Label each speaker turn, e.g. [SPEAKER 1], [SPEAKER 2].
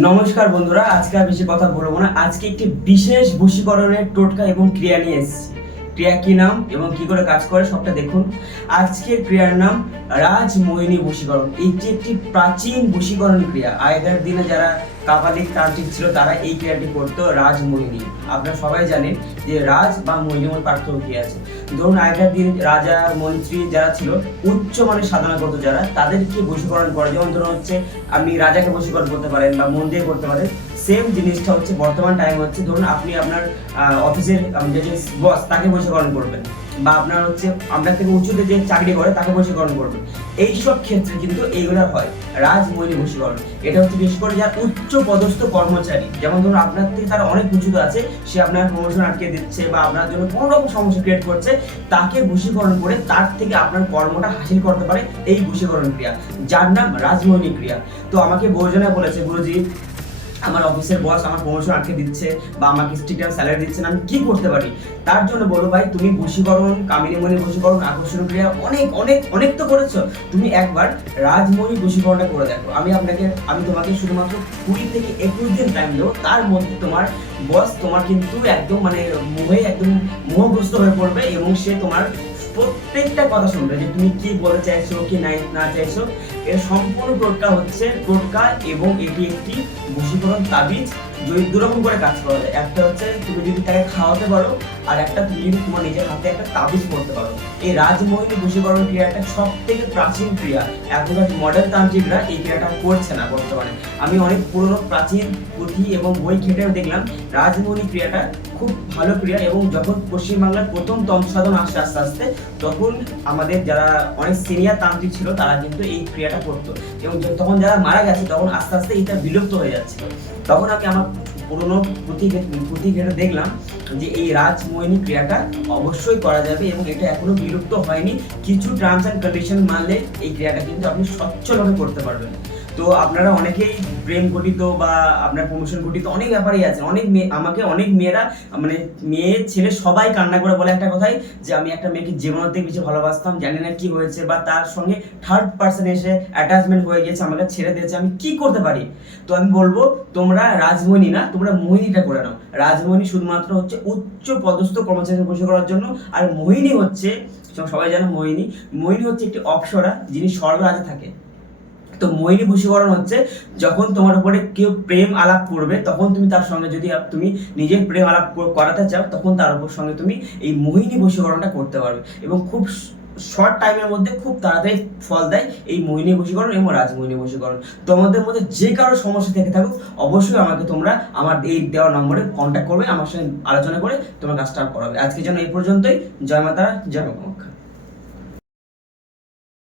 [SPEAKER 1] নমস্কার বন্ধুরা, আজকে আর বেশি কথা বলব না। আজকে একটি বিশেষ বশীকরণের টোটকা এবং ক্রিয়া নিয়ে এসেছি। ক্রিয়া কি নাম এবং কি করে কাজ করে সবটা দেখুন। আজকের ক্রিয়ার নাম রাজমোহিনী বশীকরণ। এটি একটি প্রাচীন বশীকরণ ক্রিয়া। আগেকার দিনে যারা কাপালিক তান্ত্রিক ছিল, তারা এই ক্রিয়াটি করতো রাজমোহিনী। আপনারা সবাই জানেন যে রাজ বা মোহিনী মধ্যে পার্থক্য কি আছে। ধরুন, আগেকার দিন রাজা, মন্ত্রী যারা ছিল, উচ্চ মানের সাধনা করতো যারা। তাদেরকে বশীকরণ করে। যেমন ধরুন হচ্ছে, আপনি রাজাকে বশীকরণ করতে পারেন বা মন্দিরে করতে পারেন। সেম জিনিসটা হচ্ছে বর্তমান টাইম হচ্ছে, ধরুন আপনি আপনার অফিসের যে বস তাকে বশীকরণ করবেন। বা আপনার হচ্ছে আপনার থেকে উঁচুতে যে চাকরি করে, তাকে বশীকরণ করবেন। এইসব ক্ষেত্রে কিন্তু এইগুলো হয়। রাজমৈনী বশীকরণ এটা হচ্ছে বিশেষ করে যার উচ্চ পদস্থ কর্মচারী। যেমন ধরুন আপনার থেকে তার অনেক উঁচুতে আছে, সে আপনার প্রমোশন আটকে দিচ্ছে বা আপনার জন্য কোনো রকম সমস্যা ক্রিয়েট করছে, তাকে বশীকরণ করে তার থেকে আপনার কর্মটা হাসিল করতে পারে এই বশীকরণ ক্রিয়া। যার নাম রাজমোহিনী ক্রিয়া। তো আমাকে বৈজনা বলেছে গুরুজি আমার অফিসের বস আমার প্রমোশন আটকে দিচ্ছে বা আমাকে স্ট্রিক্ট স্যালারি দিচ্ছে না, আমি কি করতে পারি? তার জন্য বলো ভাই, তুমি বশীকরণ কামিনী মণি বশীকরণ আকর্ষণ ক্রিয়া অনেক অনেক অনেক তো করেছ। তুমি একবার রাজমণি বশীকরণটা করে দেখো। আমি আপনাকে, আমি তোমাকে শুধুমাত্র কুড়ি থেকে একুশ দিন টাইম দেবো। তার মধ্যে তোমার বস তোমার কিন্তু একদম মানে মোহে একদম মোহগ্রস্ত হয়ে পড়বে এবং সে তোমার প্রত্যেকটা কথা শুনবে যে তুমি কি বলে চাইছো, কি নাই, না চাইছো। এর সম্পূর্ণ টোটকা হচ্ছে টোটকা এবং এটি একটি বশীকরণ তাবিজ। যদি দুরকম করে কাজ করা যায়। একটা হচ্ছে তুমি যদি তাকে খাওয়াতে পারো, আর একটা তুমি যদি তোমার নিজের হাতে একটা তাবিজ করতে পারো। এই রাজমহিনী বশীকরণ ক্রিয়াটা সব থেকে প্রাচীন ক্রিয়া। এখনকার মডার্ন তান্ত্রিকরা এই ক্রিয়াটা করছে না আমি অনেক পুরনো, প্রাচীন পুঁথি এবং বই দেখলাম ক্রিয়াটা খুব ভালো ক্রিয়া এবং যখন পশ্চিমবাংলার প্রথম তন্ত্র সাধন আসছে আস্তে আস্তে, তখন আমাদের যারা অনেক সিনিয়র তান্ত্রিক ছিল, তারা কিন্তু এই ক্রিয়াটা করতো। এবং তখন যারা মারা গেছে, তখন আস্তে আস্তে এটা বিলুপ্ত হয়ে যাচ্ছিল। তখন আমি আমার পুরনো পুঁথি ঘেটে দেখলাম যে এই রাজমোহিনী ক্রিয়াটা অবশ্যই করা যাবে এবং এটা এখনও বিলুপ্ত হয়নি। কিছু টার্মস অ্যান্ড কন্ডিশন মানলে এই ক্রিয়াটা কিন্তু আপনি সচ্ছলভাবে করতে পারবেন। তো আপনারা অনেকেই প্রেম ঘটিত বা আপনার প্রমোশন ঘটিত অনেক ব্যাপারই আছে। অনেক মেয়ে, আমাকে অনেক মেয়েরা মানে মেয়ে, ছেলে সবাই কান্না করে বলে একটা কথাই যে, আমি একটা মেয়েকে জীবনের থেকে বেশি ভালোবাসতাম, জানি না কি হয়েছে বা তার সঙ্গে থার্ড পার্সন এসে অ্যাটাচমেন্ট হয়ে গেছে, আমাকে ছেড়ে দিয়েছে, আমি কি করতে পারি? তো আমি বলব, তোমরা রাজমণি না, তোমরা মোহিনীটা করে নাও। রাজমণি শুধুমাত্র হচ্ছে উচ্চ পদস্থ কর্মচারী বসে করার জন্য, আর মোহিনী হচ্ছে, সবাই জানো মোহিনী মোহিনী হচ্ছে একটি অপ্সরা যিনি স্বর্গরাজে থাকে। তো মোহিনী বশীকরণ হচ্ছে, যখন তোমার উপরে কেউ প্রেম আলাপ করবে, তখন তুমি তার সঙ্গে যদি তুমি নিজের প্রেম আলাপ করাতে চাও, তখন তার উপর সঙ্গে তুমি এই মোহিনী বশীকরণটা করতে পারবে। এবং খুব শর্ট টাইমের মধ্যে খুব তাড়াতাড়ি ফল দেয় এই মোহিনী বশীকরণ এবং রাজমোহিনী বশীকরণ। তোমাদের মধ্যে যে কারও সমস্যা থেকে থাকুক, অবশ্যই আমাকে তোমরা আমার এই দেওয়া নম্বরে কন্ট্যাক্ট করবে, আমার সঙ্গে আলোচনা করে তোমার কাজটা করাবে। আজকে যেন এই পর্যন্তই। জয় মাতারা, জয় মা